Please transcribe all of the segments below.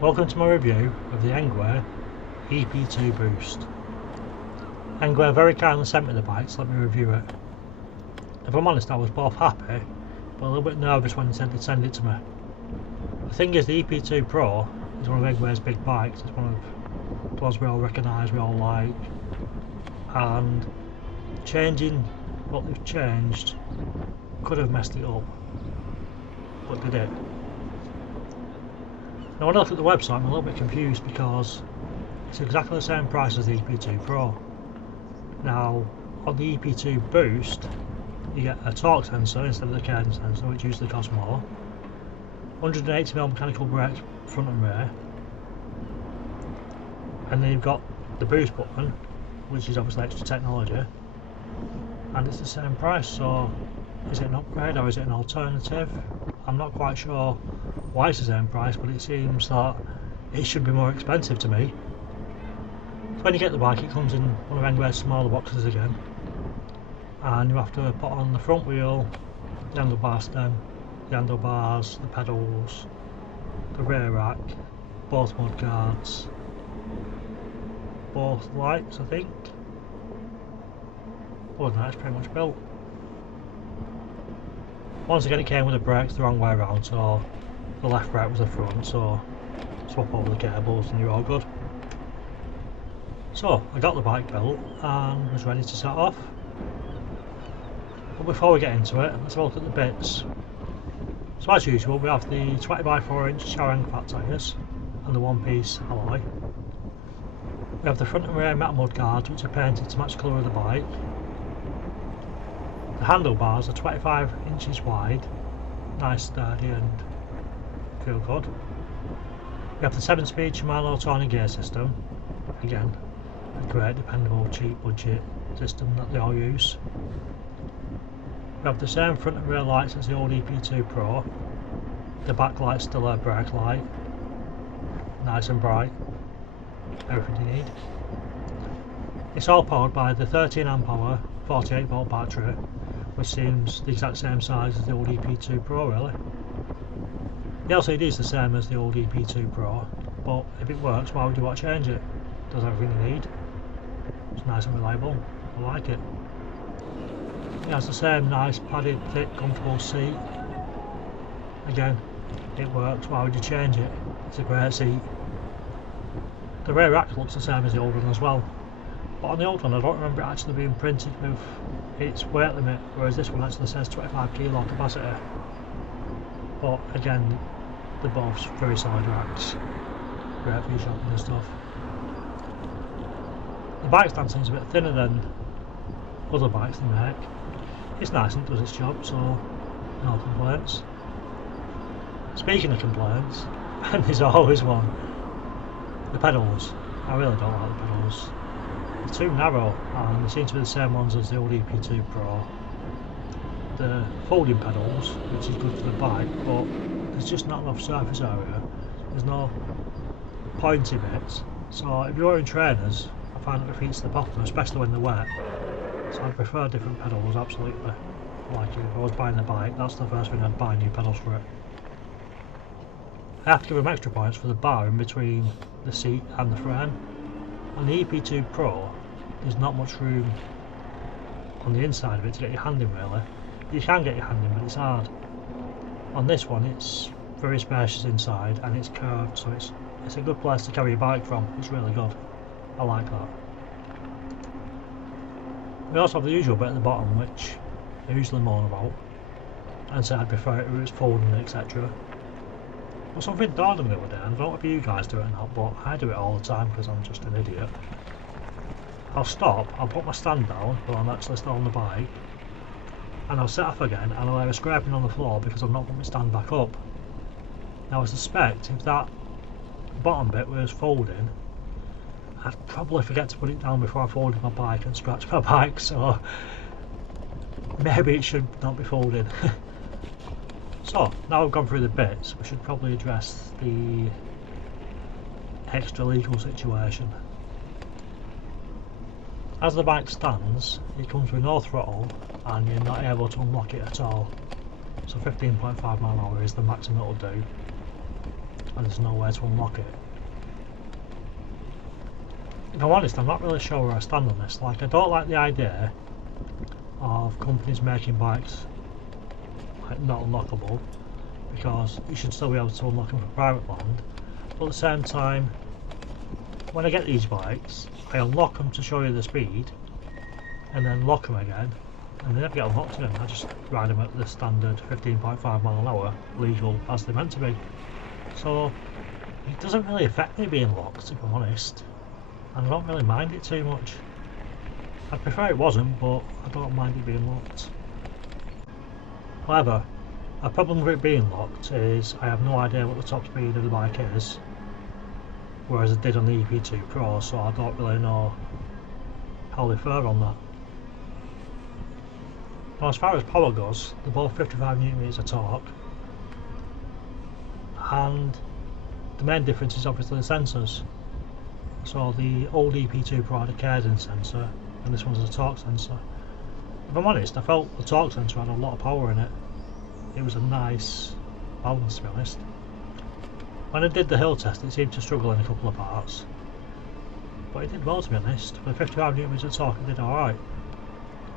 Welcome to my review of the ENGWE EP2 BOOST. ENGWE very kindly sent me the bike, so let me review it. If I'm honest, I was both happy but a little bit nervous when they said they'd send it to me. The thing is, the EP2 PRO is one of ENGWE's big bikes. It's one of the ones we all recognise, we all like, and changing what they've changed could have messed it up, but they did. Now when I look at the website, I'm a little bit confused because it's exactly the same price as the EP2 PRO. Now on the EP2 BOOST you get a torque sensor instead of the cadence sensor, which usually costs more, 180mm mechanical brake front and rear, and then you've got the boost button, which is obviously extra technology, and it's the same price. So is it an upgrade or is it an alternative? I'm not quite sure why it's the same price, but it seems that it should be more expensive to me. So when you get the bike, it comes in one of ENGWE's smaller boxes again, and you have to put on the front wheel, the handlebar stem, the handlebars, the pedals, the rear rack, both mud guards, both lights I think. Other than that, it's pretty much built. Once again, it came with the brakes the wrong way around, so the left brake was the front, so swap over the cables and you're all good. So I got the bike built and was ready to set off. But before we get into it, let's have a look at the bits. So as usual, we have the 20x4" Sharon fat tyres and the one-piece alloy. We have the front and rear metal mud guards, which are painted to match the colour of the bike. The handlebars are 25 inches wide, nice, sturdy and feel good. We have the 7-speed Shimano Tony gear system, again a great, dependable, cheap budget system that they all use. We have the same front and rear lights as the old EP2 PRO. The back light's still a brake light, nice and bright, everything you need. It's all powered by the 13 amp hour 48 volt battery, which seems the exact same size as the old EP2 PRO really. The LCD is the same as the old EP2 PRO, but if it works, why would you want to change it? It does everything you need. It's nice and reliable, I like it. It has the same nice padded, thick, comfortable seat. Again, it works, why would you change it? It's a great seat. The rear rack looks the same as the old one as well, but on the old one I don't remember it actually being printed with its weight limit, whereas this one actually says 25 kilo capacity. But again, they're both very solid racks, great for your shopping and stuff. The bike stand seems a bit thinner than other bikes they make. It's nice and it does its job, so no complaints. Speaking of complaints, and there's always one, the pedals. I really don't like the pedals. They're too narrow and they seem to be the same ones as the old EP2 PRO. The folding pedals, which is good for the bike, but there's just not enough surface area. There's no pointy bits, so if you're wearing trainers, I find it defeats the bottom, especially when they're wet. So I prefer different pedals, absolutely. Like if I was buying the bike, that's the first thing I'd buy, new pedals for it. I have to give them extra points for the bar in between the seat and the frame. On the EP2 PRO, there's not much room on the inside of it to get your hand in really. You can get your hand in, but it's hard. On this one, it's very spacious inside and it's curved, so it's a good place to carry your bike from. It's really good. I like that. We also have the usual bit at the bottom, which I usually moan about and say I'd prefer it if it was folding, etc. But something dawned on me the other day, and I don't know if you guys do it or not, but I do it all the time because I'm just an idiot. I'll stop, I'll put my stand down while I'm actually still on the bike, and I'll set off again and I'll hear a scraping on the floor because I've not put my stand back up. Now I suspect if that bottom bit was folding, I'd probably forget to put it down before I folded my bike and scratch my bike, so maybe it should not be folded. So now we've gone through the bits, we should probably address the extra legal situation. As the bike stands, it comes with no throttle and you're not able to unlock it at all. So 15.5 mph is the maximum it'll do. and there's no way to unlock it. If I'm honest, I'm not really sure where I stand on this. Like, I don't like the idea of companies making bikes like not unlockable, because you should still be able to unlock them for private land. But at the same time, when I get these bikes, I unlock them to show you the speed, and then lock them again, and they never get unlocked again. I just ride them at the standard 15.5 mile an hour, legal as they're meant to be. So it doesn't really affect me being locked, if I'm honest, and I don't really mind it too much. I'd prefer it wasn't, but I don't mind it being locked. However, a problem with it being locked is I have no idea what the top speed of the bike is, whereas I did on the EP2 Pro, so I don't really know how they fare on that. Now, as far as power goes, they're both 55 Nm of torque, and the main difference is obviously the sensors. So the old EP2 Pro had a cadence sensor, and this one's a torque sensor. If I'm honest, I felt the torque sensor had a lot of power in it. It was a nice balance, to be honest. When I did the hill test, it seemed to struggle in a couple of parts, but it did well, to be honest. For 55 Nm of torque, it did alright.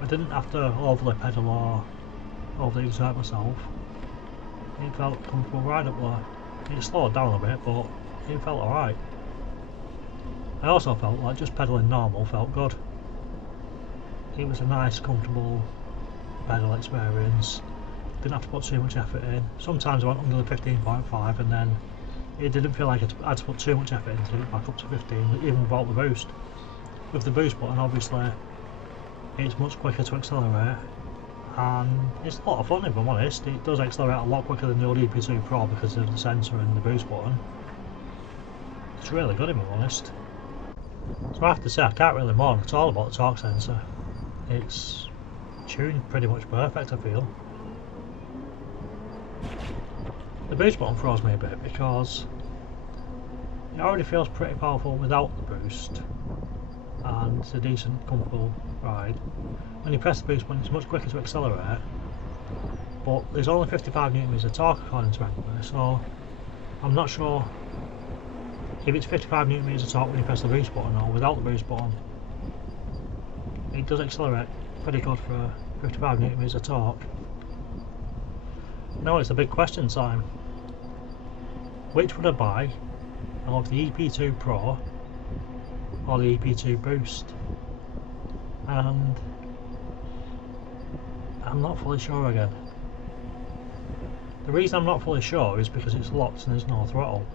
I didn't have to overly pedal or overly exert myself. It felt a comfortable ride up there. It slowed down a bit, but it felt alright. I also felt like just pedaling normal felt good. It was a nice, comfortable pedal experience. Didn't have to put too much effort in. Sometimes I went under the 15.5 and then it didn't feel like I had to put too much effort in to get back up to 15, even without the boost. With the boost button, obviously, it's much quicker to accelerate, and it's a lot of fun, if I'm honest. It does accelerate a lot quicker than the old EP2 Pro because of the sensor and the boost button. It's really good, if I'm honest. So I have to say, I can't really moan at all about the torque sensor. It's tuned pretty much perfect, I feel. The boost button throws me a bit because it already feels pretty powerful without the boost, and it's a decent, comfortable ride. When you press the boost button, it's much quicker to accelerate, but there's only 55 Nm of torque according to ENGWE, so I'm not sure if it's 55 Nm of torque when you press the boost button or without the boost button. It does accelerate pretty good for 55 Nm of torque. Now it's a big question time. Which would I buy? I love the EP2 Pro or the EP2 Boost, and I'm not fully sure again. The reason I'm not fully sure is because it's locked and there's no throttle.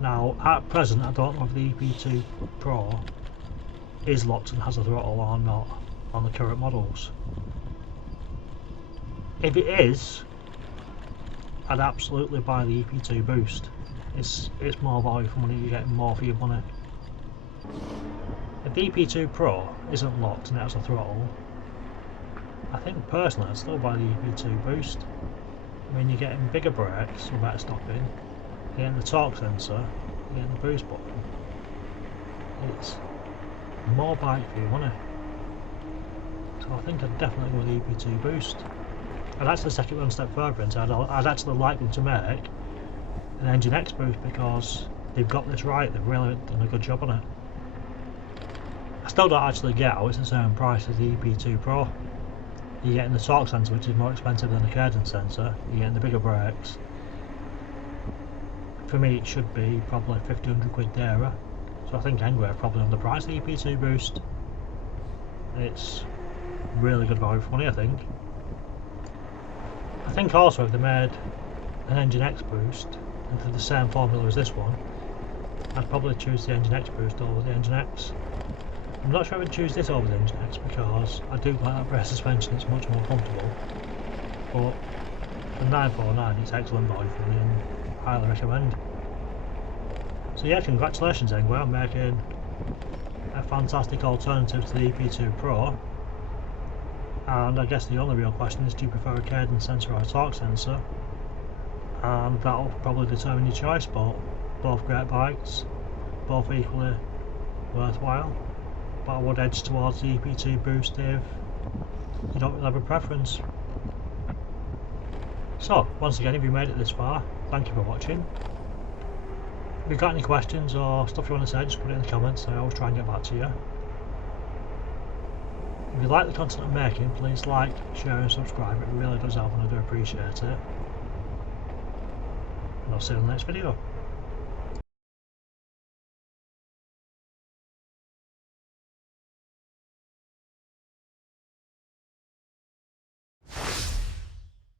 Now at present I don't know if the EP2 Pro is locked and has a throttle or not on the current models. If it is, I'd absolutely buy the EP2 Boost. It's more value for money, you're getting more for your money. If the EP2 Pro isn't locked and it has a throttle, I think personally I'd still buy the EP2 Boost. I mean, you're getting bigger brakes with better stopping, you're getting the torque sensor, you're getting the boost button. It's more bike for your money. So I think I'd definitely go with the EP2 Boost. I'd actually take it one step further and say I'd actually like them to make an ENGWE Boost, because they've got this right, they've really done a good job on it. I still don't actually get how it's the same price as the EP2 Pro. You're getting the torque sensor, which is more expensive than the cadence sensor, you're getting the bigger brakes. For me it should be probably 1500 quid dearer, so I think ENGWE are probably underpriced the EP2 Boost. It's really good value for money, I think. I think also if they made an ENGWE Boost into the same formula as this one, I'd probably choose the ENGWE Boost over the ENGWE. I'm not sure I'd choose this over the ENGWE because I do like that brake suspension, it's much more comfortable, but for 949 it's excellent value for me and highly recommend. So yeah, congratulations ENGWE on making a fantastic alternative to the EP2 Pro. And I guess the only real question is, do you prefer a cadence sensor or a torque sensor? And that'll probably determine your choice, but both great bikes, both equally worthwhile. But I would edge towards the EP2 Boost if you don't really have a preference. So, once again, if you made it this far, thank you for watching. If you've got any questions or stuff you want to say, just put it in the comments. I always try and get back to you. If you like the content I'm making, please like, share and subscribe. It really does help and I do appreciate it. And I'll see you in the next video.